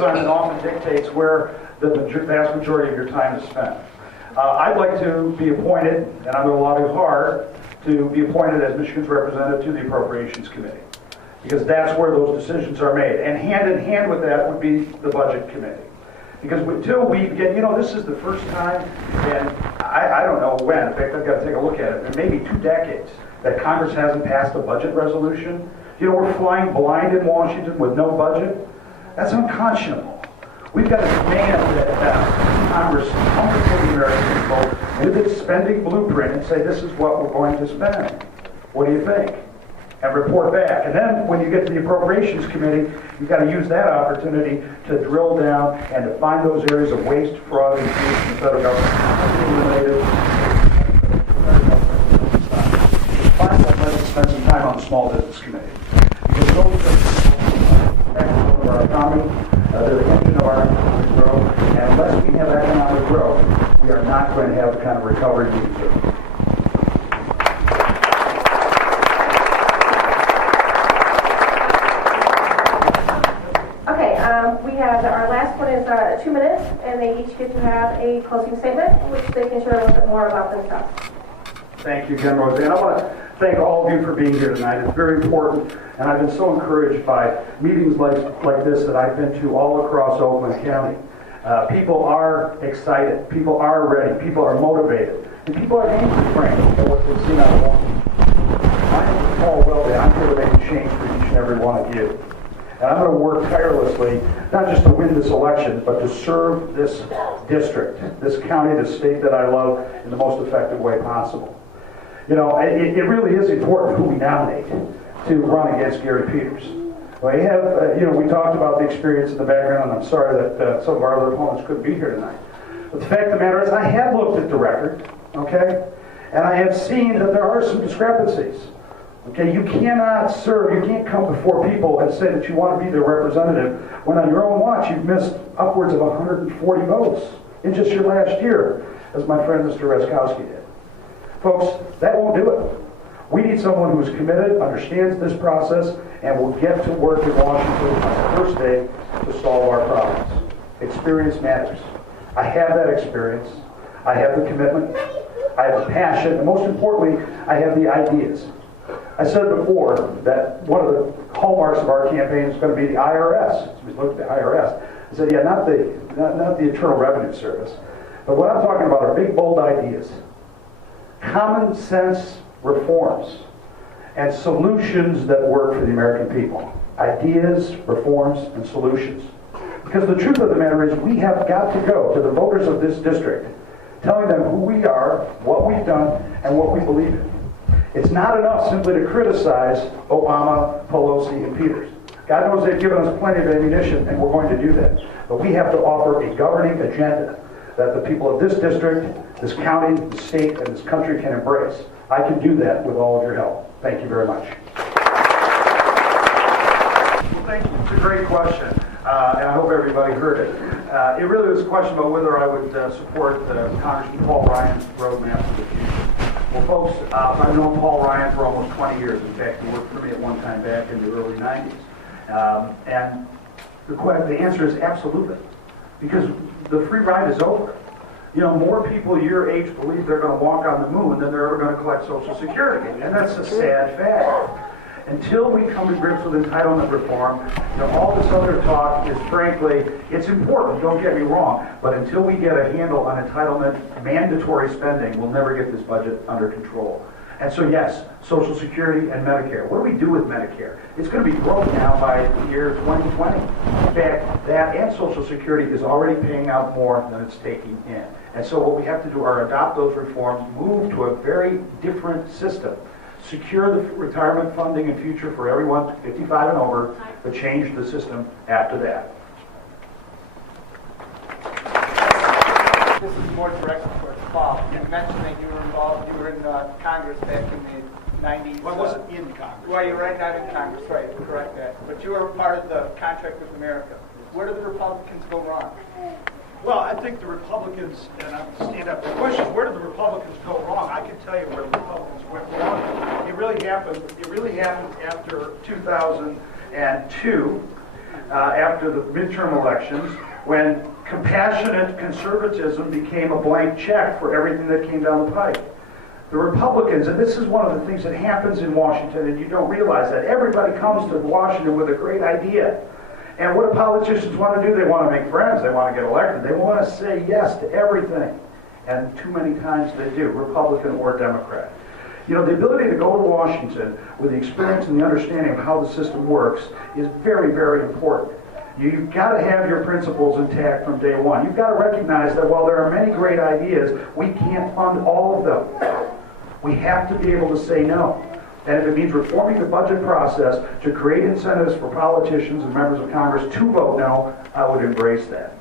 assignment often dictates where the vast majority of your time is spent. I'd like to be appointed, and I'm going to lobby hard to be appointed as Michigan's representative to the Appropriations Committee, because that's where those decisions are made. And hand in hand with that would be the Budget Committee. Because until we get, this is the first time, and I don't know when, in fact, I've got to take a look at it, in maybe 2 decades, that Congress hasn't passed a budget resolution. We're flying blind in Washington with no budget. That's unconscionable. We've got to demand that Congress come before the American people with its spending blueprint and say, this is what we're going to spend. What do you think? And report back. And then when you get to the Appropriations Committee, you've got to use that opportunity to drill down and to find those areas of waste, fraud, and abuse in the federal government. Finally, let's spend some time on the Small Business Committee. Because those are the backbone of our economy, they're the engine of our economic growth, and unless we have economic growth, we are not going to have the kind of recovery we deserve. We have our last one is 2 minutes, and they each get to have a closing statement, which they can share a little bit more about themselves. Thank you again, Roseanne. I want to thank all of you for being here tonight. It's very important, and I've been so encouraged by meetings like this that I've been to all across Oakland County. People are excited, people are ready, people are motivated, and people are angry, frankly, at what they've seen out of Washington. My name is Paul Welday. I'm here to make a change for each and every one of you. And I'm going to work tirelessly, not just to win this election, but to serve this district, this county, this state that I love in the most effective way possible. It really is important who we nominate to run against Gary Peters. We have, we talked about the experience in the background, and I'm sorry that some of our other opponents couldn't be here tonight. But the fact of the matter is, I have looked at the record, okay? And I have seen that there are some discrepancies. Okay, you cannot serve, you can't come before people and say that you want to be their representative when on your own watch you've missed upwards of 140 votes in just your last year, as my friend Mr. Reskowski did. Folks, that won't do it. We need someone who's committed, understands this process, and will get to work in Washington on the first day to solve our problems. Experience matters. I have that experience. I have the commitment. I have the passion. And most importantly, I have the ideas. I said before that one of the hallmarks of our campaign is going to be the IRS. So we looked at the IRS. I said, yeah, not the Internal Revenue Service. But what I'm talking about are big, bold ideas. Common sense reforms and solutions that work for the American people. Ideas, reforms, and solutions. Because the truth of the matter is we have got to go to the voters of this district telling them who we are, what we've done, and what we believe in. It's not enough simply to criticize Obama, Pelosi, and Peters. God knows they've given us plenty of ammunition, and we're going to do that. But we have to offer a governing agenda that the people of this district, this county, this state, and this country can embrace. I can do that with all of your help. Thank you very much. Well, thank you. It's a great question, and I hope everybody heard it. It really was a question about whether I would support Congressman Paul Ryan's roadmap for the future. Well, folks, I've known Paul Ryan for almost 20 years. In fact, he worked for me at one time back in the early 90s. And the answer is absolutely. Because the free ride is over. More people your age believe they're going to walk on the moon than they're ever going to collect Social Security. And that's a sad fact. Until we come to grips with entitlement reform, all this other talk is, frankly, it's important, don't get me wrong, but until we get a handle on entitlement, mandatory spending, we'll never get this budget under control. And so, yes, Social Security and Medicare. What do we do with Medicare? It's going to be broke now by the year 2020. In fact, that and Social Security is already paying out more than it's taking in. And so what we have to do are adopt those reforms, move to a very different system. Secure the retirement funding and future for everyone 55 and over, but change the system after that. This is more directed towards Paul. You mentioned that you were in Congress back in the 90s. Well, I wasn't in Congress. Well, you're right, not in Congress, right, correct that. But you were part of the contract with America. Where did the Republicans go wrong? Well, I think the Republicans, and I'm stand up. The question is, where did the Republicans go wrong? I can tell you where the Republicans went wrong. It really happened after 2002, after the midterm elections, when compassionate conservatism became a blank check for everything that came down the pike. The Republicans, and this is one of the things that happens in Washington, and you don't realize that, everybody comes to Washington with a great idea. And what do politicians want to do? They want to make friends. They want to get elected. They want to say yes to everything. And too many times they do, Republican or Democrat. You know, the ability to go to Washington with the experience and the understanding of how the system works is very, very important. You've got to have your principles intact from day one. You've got to recognize that while there are many great ideas, we can't fund all of them. We have to be able to say no. And if it means reforming the budget process to create incentives for politicians and members of Congress to vote no, I would embrace that.